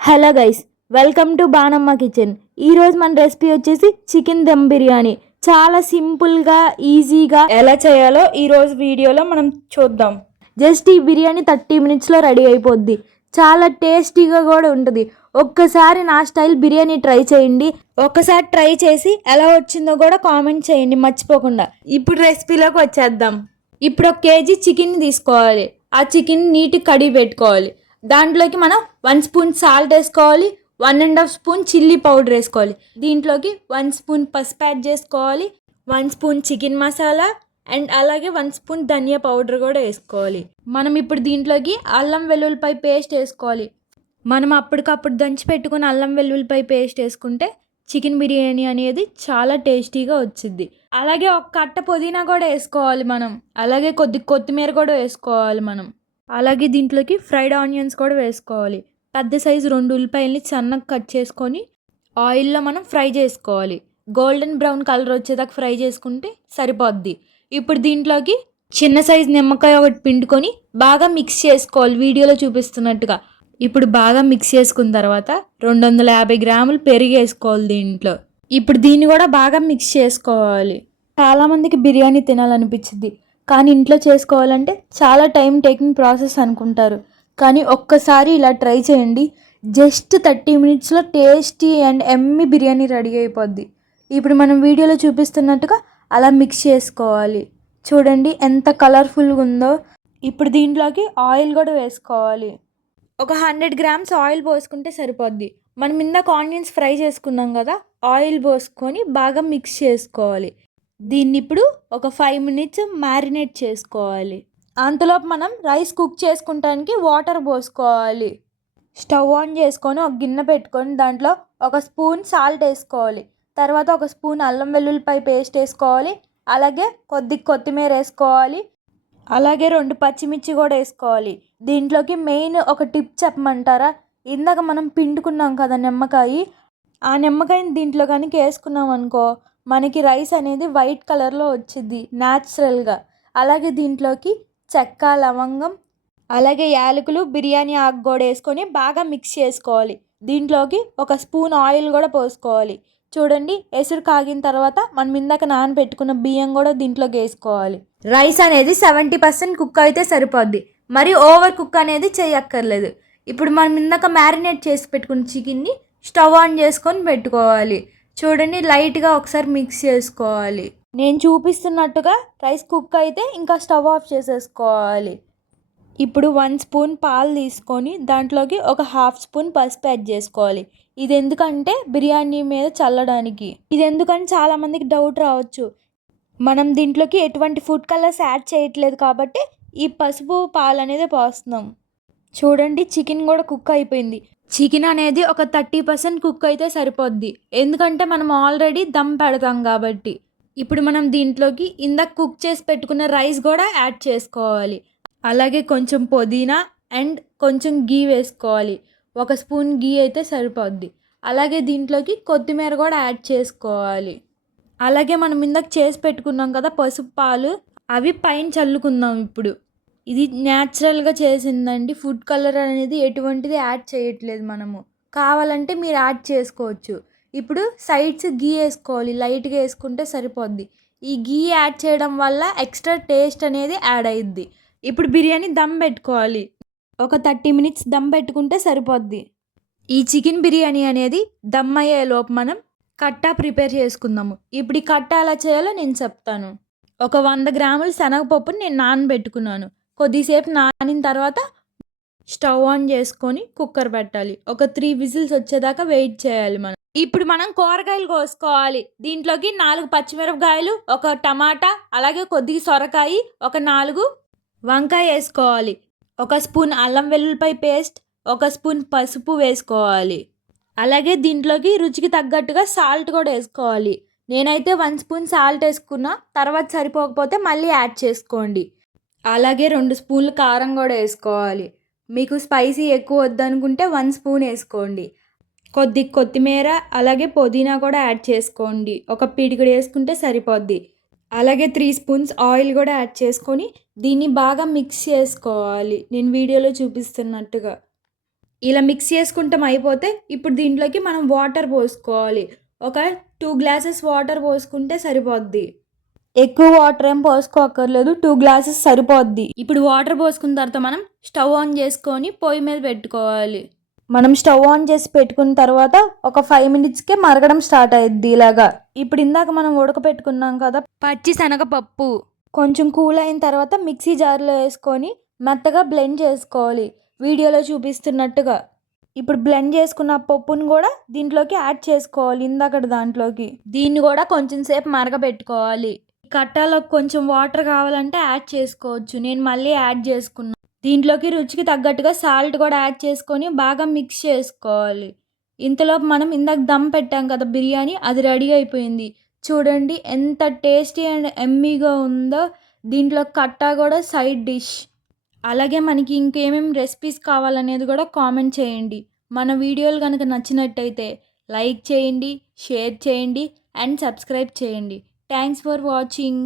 Hello guys, welcome to Banamma kitchen. ఈరోజు మన recipe వచ్చేసి చికెన్ దమ్ బిర్యానీ. చాలా సింపుల్గా ఈజీగా ఎలా చేయాలో ఈరోజు వీడియోలో మనం చూద్దాం. జస్ట్ ఈ బిర్యానీ 30 మినిట్స్లో రెడీ అయిపోద్ది. చాలా టేస్టీగా కూడా ఉంటుంది. ఒక్కసారి నా స్టైల్ బిర్యానీ ట్రై చేయండి. ఒక్కసారి ట్రై చేసి ఎలా వచ్చిందో కూడా కామెంట్ చేయండి మర్చిపోకుండా. ఇప్పుడు రెసిపీలోకి వచ్చేద్దాం. ఇప్పుడు 1 కేజీ చికెన్ తీసుకోవాలి. ఆ చికెన్ నీట్గా కడిగి పెట్టుకోవాలి. దాంట్లోకి మనం 1 స్పూన్ సాల్ట్ వేసుకోవాలి, 1.5 స్పూన్ చిల్లీ పౌడర్ వేసుకోవాలి. దీంట్లోకి 1 స్పూన్ పసుపు యాడ్ చేసుకోవాలి, 1 స్పూన్ చికెన్ మసాలా అండ్ అలాగే 1 స్పూన్ ధనియా పౌడర్ కూడా వేసుకోవాలి. మనం ఇప్పుడు దీంట్లోకి అల్లం వెల్లుల్లిపాయ పేస్ట్ వేసుకోవాలి. మనం అప్పటికప్పుడు దంచి పెట్టుకుని అల్లం వెల్లుల్లిపాయ పేస్ట్ వేసుకుంటే చికెన్ బిర్యానీ అనేది చాలా టేస్టీగా వచ్చింది. అలాగే ఒక కట్ట పుదీనా కూడా వేసుకోవాలి మనం. అలాగే కొద్ది కొత్తిమీర కూడా వేసుకోవాలి మనం. అలాగే దీంట్లోకి ఫ్రైడ్ ఆనియన్స్ కూడా వేసుకోవాలి. పెద్ద సైజు 2 ఉల్లిపాయలని సన్నగా కట్ చేసుకొని ఆయిల్లో మనం ఫ్రై చేసుకోవాలి. గోల్డెన్ బ్రౌన్ కలర్ వచ్చేదాకా ఫ్రై చేసుకుంటే సరిపోద్ది. ఇప్పుడు దీంట్లోకి చిన్న సైజు నిమ్మకాయ ఒకటి పిండుకొని బాగా మిక్స్ చేసుకోవాలి వీడియోలో చూపిస్తున్నట్టుగా. ఇప్పుడు బాగా మిక్స్ చేసుకున్న తర్వాత 250 గ్రాములు పెరుగు వేసుకోవాలి దీంట్లో. ఇప్పుడు దీన్ని కూడా బాగా మిక్స్ చేసుకోవాలి. చాలామందికి బిర్యానీ తినాలనిపించింది, కానీ ఇంట్లో చేసుకోవాలంటే చాలా టైం టేకింగ్ ప్రాసెస్ అనుకుంటారు. కానీ ఒక్కసారి ఇలా ట్రై చేయండి. జస్ట్ 30 మినిట్స్లో tasty and yummy biryani ready అయిపోద్ది. ఇప్పుడు మనం వీడియోలో చూపిస్తున్నట్టుగా అలా మిక్స్ చేసుకోవాలి. చూడండి ఎంత కలర్ఫుల్గా ఉందో. ఇప్పుడు దీంట్లోకి ఆయిల్ కూడా వేసుకోవాలి. ఒక 100 గ్రామ్స్ ఆయిల్ పోసుకుంటే సరిపోద్ది. మనం ఇందాక ఆనియన్స్ ఫ్రై చేసుకున్నాం కదా, ఆయిల్ పోసుకొని బాగా మిక్స్ చేసుకోవాలి. దీన్ని ఇప్పుడు ఒక 5 మినిట్స్ మ్యారినేట్ చేసుకోవాలి. అంతలోపు మనం రైస్ కుక్ చేసుకుంటానికి వాటర్ పోసుకోవాలి. స్టవ్ ఆన్ చేసుకొని ఒక గిన్నె పెట్టుకొని దాంట్లో ఒక స్పూన్ సాల్ట్ వేసుకోవాలి. తర్వాత ఒక స్పూన్ అల్లం వెల్లుల్లిపాయ పేస్ట్ వేసుకోవాలి. అలాగే కొత్తిమీర వేసుకోవాలి. అలాగే 2 పచ్చిమిర్చి కూడా వేసుకోవాలి. దీంట్లోకి మెయిన్ ఒక టిప్ చెప్పమంటారా? ఇందాక మనం పిండుకున్నాం కదా నిమ్మకాయ, ఆ నిమ్మకాయని దీంట్లో కనుక వేసుకున్నాం అనుకో మనకి రైస్ అనేది వైట్ కలర్లో వచ్చింది న్యాచురల్గా. అలాగే దీంట్లోకి చెక్క, లవంగం, అలాగే యాలకులు, బిర్యానీ ఆకు కూడా వేసుకొని బాగా మిక్స్ చేసుకోవాలి. దీంట్లోకి ఒక స్పూన్ ఆయిల్ కూడా పోసుకోవాలి. చూడండి, ఎసురు కాగిన తర్వాత మనం ఇందాక నానబెట్టుకున్న బియ్యం కూడా దీంట్లోకి వేసుకోవాలి. రైస్ అనేది 70% కుక్ అయితే సరిపోద్ది. మరి ఓవర్ కుక్ అనేది చేయక్కర్లేదు. ఇప్పుడు మనం ఇందాక మ్యారినేట్ చేసి పెట్టుకున్న చికెన్ని స్టవ్ ఆన్ చేసుకొని పెట్టుకోవాలి. చూడండి, లైట్గా ఒకసారి మిక్స్ చేసుకోవాలి. నేను చూపిస్తున్నట్టుగా రైస్ కుక్ అయితే ఇంకా స్టవ్ ఆఫ్ చేసేసుకోవాలి. ఇప్పుడు 1 స్పూన్ పాలు తీసుకొని దాంట్లోకి ఒక 1/2 స్పూన్ పసుపు యాడ్ చేసుకోవాలి. ఇది ఎందుకంటే బిర్యానీ మీద చల్లడానికి. ఇది ఎందుకని చాలామందికి డౌట్ రావచ్చు. మనం దీంట్లోకి ఎటువంటి ఫుడ్ కలర్స్ యాడ్ చేయట్లేదు కాబట్టి ఈ పసుపు పాలు అనేది పోస్తున్నాం. చూడండి, చికెన్ కూడా కుక్ అయిపోయింది. చికెన్ అనేది ఒక 30% కుక్ అయితే సరిపోద్ది, ఎందుకంటే మనం ఆల్రెడీ దమ్ పెడతాం కాబట్టి. ఇప్పుడు మనం దీంట్లోకి ఇందాక కుక్ చేసి పెట్టుకున్న రైస్ కూడా యాడ్ చేసుకోవాలి. అలాగే కొంచెం పుదీనా అండ్ కొంచెం గీ వేసుకోవాలి. 1 స్పూన్ గీ అయితే సరిపోద్ది. అలాగే దీంట్లోకి కొత్తిమీర కూడా యాడ్ చేసుకోవాలి. అలాగే మనం ఇందాక చేసి పెట్టుకున్నాం కదా పసుపు పాలు, అవి పైన చల్లుకుందాం. ఇప్పుడు ఇది న్యాచురల్గా చేసిందండి. ఫుడ్ కలర్ అనేది ఎటువంటిది యాడ్ చేయట్లేదు మనము. కావాలంటే మీరు యాడ్ చేసుకోవచ్చు. ఇప్పుడు సైడ్స్ గీ వేసుకోవాలి. లైట్గా వేసుకుంటే సరిపోద్ది. ఈ గీ యాడ్ చేయడం వల్ల ఎక్స్ట్రా టేస్ట్ అనేది యాడ్ అయ్యిద్ది. ఇప్పుడు బిర్యానీ దమ్ పెట్టుకోవాలి. ఒక 30 మినిట్స్ దమ్ పెట్టుకుంటే సరిపోద్ది. ఈ చికెన్ బిర్యానీ అనేది దమ్ అయ్యే లోపు మనం కట్టా ప్రిపేర్ చేసుకుందాము. ఇప్పుడు ఈ కట్టా ఎలా చేయాలో నేను చెప్తాను. ఒక 100 గ్రాముల శనగపప్పుని నేను నానబెట్టుకున్నాను. కొద్దిసేపు నానిన తర్వాత స్టవ్ ఆన్ చేసుకొని కుక్కర్ పెట్టాలి. ఒక 3 విజిల్స్ వచ్చేదాకా వెయిట్ చేయాలి మనం. ఇప్పుడు మనం కూరగాయలు కోసుకోవాలి. దీంట్లోకి 4 పచ్చిమిరపకాయలు, ఒక టమాటా, అలాగే కొద్దిగా సొరకాయ, ఒక 4 వంకాయ వేసుకోవాలి. 1 స్పూన్ అల్లం వెల్లుల్లిపాయ పేస్ట్, 1 స్పూన్ పసుపు వేసుకోవాలి. అలాగే దీంట్లోకి రుచికి తగ్గట్టుగా సాల్ట్ కూడా వేసుకోవాలి. నేనైతే 1 స్పూన్ సాల్ట్ వేసుకున్నా, తర్వాత సరిపోకపోతే మళ్ళీ యాడ్ చేసుకోండి. అలాగే 2 స్పూన్లు కారం కూడా వేసుకోవాలి. మీకు స్పైసీ ఎక్కువ వద్దనుకుంటే 1 స్పూన్ వేసుకోండి. కొత్తిమీర అలాగే పుదీనా కూడా యాడ్ చేసుకోండి. ఒక పిడికెడు వేసుకుంటే సరిపోద్ది. అలాగే 3 స్పూన్స్ ఆయిల్ కూడా యాడ్ చేసుకొని దీన్ని బాగా మిక్స్ చేసుకోవాలి, నేను వీడియోలో చూపిస్తున్నట్టుగా. ఇలా మిక్స్ చేసుకుంటాం అయిపోతే ఇప్పుడు దీంట్లోకి మనం వాటర్ పోసుకోవాలి. ఒక 2 గ్లాసెస్ వాటర్ పోసుకుంటే సరిపోద్ది. ఎక్కువ వాటర్ ఏం పోసుకోక్కర్లేదు, 2 గ్లాసెస్ సరిపోద్ది. ఇప్పుడు వాటర్ పోసుకున్న తర్వాత మనం స్టవ్ ఆన్ చేసుకొని పొయ్యి మీద పెట్టుకోవాలి. మనం స్టవ్ ఆన్ చేసి పెట్టుకున్న తర్వాత ఒక 5 మినిట్స్కే మరగడం స్టార్ట్ అయ్యిద్ది ఇలాగా. ఇప్పుడు ఇందాక మనం ఉడకపెట్టుకున్నాం కదా పచ్చి శనగపప్పు, కొంచెం కూల్ అయిన తర్వాత మిక్సీ జార్లో వేసుకొని మెత్తగా బ్లెండ్ చేసుకోవాలి వీడియోలో చూపిస్తున్నట్టుగా. ఇప్పుడు బ్లెండ్ చేసుకున్న పప్పును కూడా దీంట్లోకి యాడ్ చేసుకోవాలి ఇందాకటి దాంట్లోకి. దీన్ని కూడా కొంచెం సేపు మరగబెట్టుకోవాలి. కట్టాలో కొంచెం వాటర్ కావాలంటే యాడ్ చేసుకోవచ్చు, నేను మళ్ళీ యాడ్ చేసుకున్నాను. దీంట్లోకి రుచికి తగ్గట్టుగా సాల్ట్ కూడా యాడ్ చేసుకొని బాగా మిక్స్ చేసుకోవాలి. ఇంతలోపు మనం ఇందాక దమ్ పెట్టాం కదా బిర్యానీ, అది రెడీ అయిపోయింది. చూడండి ఎంత టేస్టీ అండ్ ఎమ్మీగా ఉందో. దీంట్లో కట్టా కూడా సైడ్ డిష్. అలాగే మనకి ఇంకేమేమి రెసిపీస్ కావాలనేది కూడా కామెంట్ చేయండి. మన వీడియోలు కనుక నచ్చినట్టయితే లైక్ చేయండి, షేర్ చేయండి అండ్ సబ్స్క్రైబ్ చేయండి. Thanks for watching.